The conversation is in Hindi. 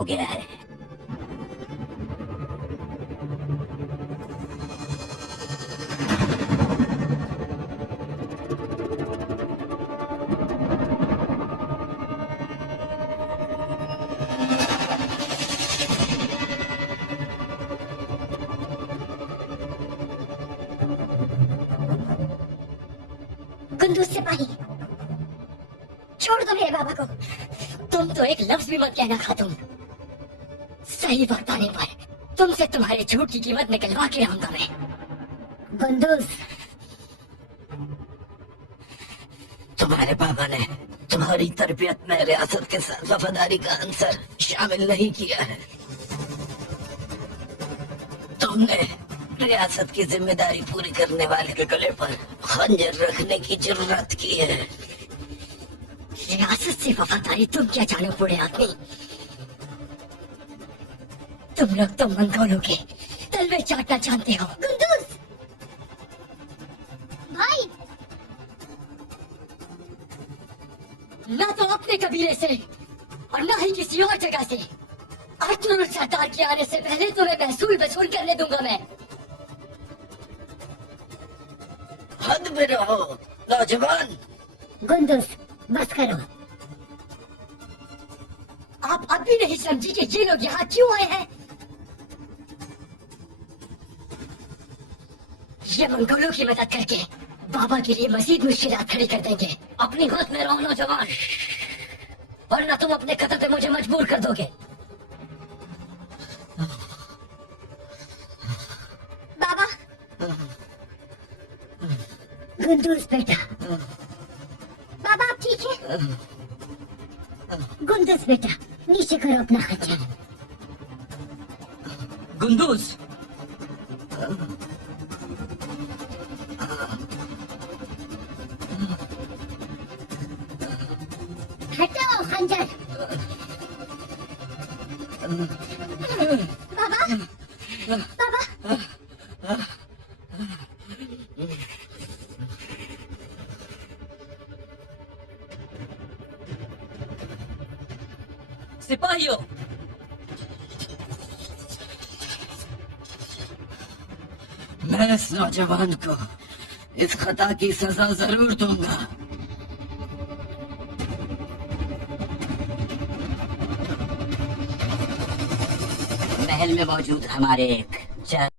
हो गया है। कुंदूज सिपाही, छोड़ दो मेरे बाबा को। तुम तो एक लफ्ज भी मत कहना खातून। सही वक्त आने पर तुमसे तुम्हारे झूठ की कीमत निकलवा के रहूंगा मैं। कुंदूज, तुम्हारे बाबा ने तुम्हारी तरबियत में रियासत के साथ वफादारी का आंसर शामिल नहीं किया है। तुमने रियासत की जिम्मेदारी पूरी करने वाले के गले पर खंजर रखने की जरूरत की है। रियासत से वफादारी तुम क्या जानो बूढ़े आदमी। तुम लोग तो मंगोलों के तलवे चाटना जानते हो। कुंदूज भाई, ना तो अपने कबीले से और ना ही किसी और जगह से। अर्जुन सरदार के आने से पहले तुम्हें महसूल वसूल करने दूंगा मैं। हद में रहो नौजवान। कुंदूज, बस करो। आप अब भी नहीं समझी कि ये लोग यहाँ क्यों आए हैं? ये मंगोलों की मदद करके बाबा के लिए मजीद मुश्किलात खड़ी कर देंगे। अपनी होश में रहो नौजवान, वरना तुम अपने कदम पे मुझे मजबूर कर दोगे। बाबा, कुंदूज बेटा, बाबा आप ठीक है? कुंदूज बेटा, नीचे करो अपना खंजर। गुंदूज, हटाओ खंजर। बाबा, बाबा, सिपाहियों, मैं इस नौजवान को इस खता की सजा जरूर दूंगा। महल में मौजूद हमारे एक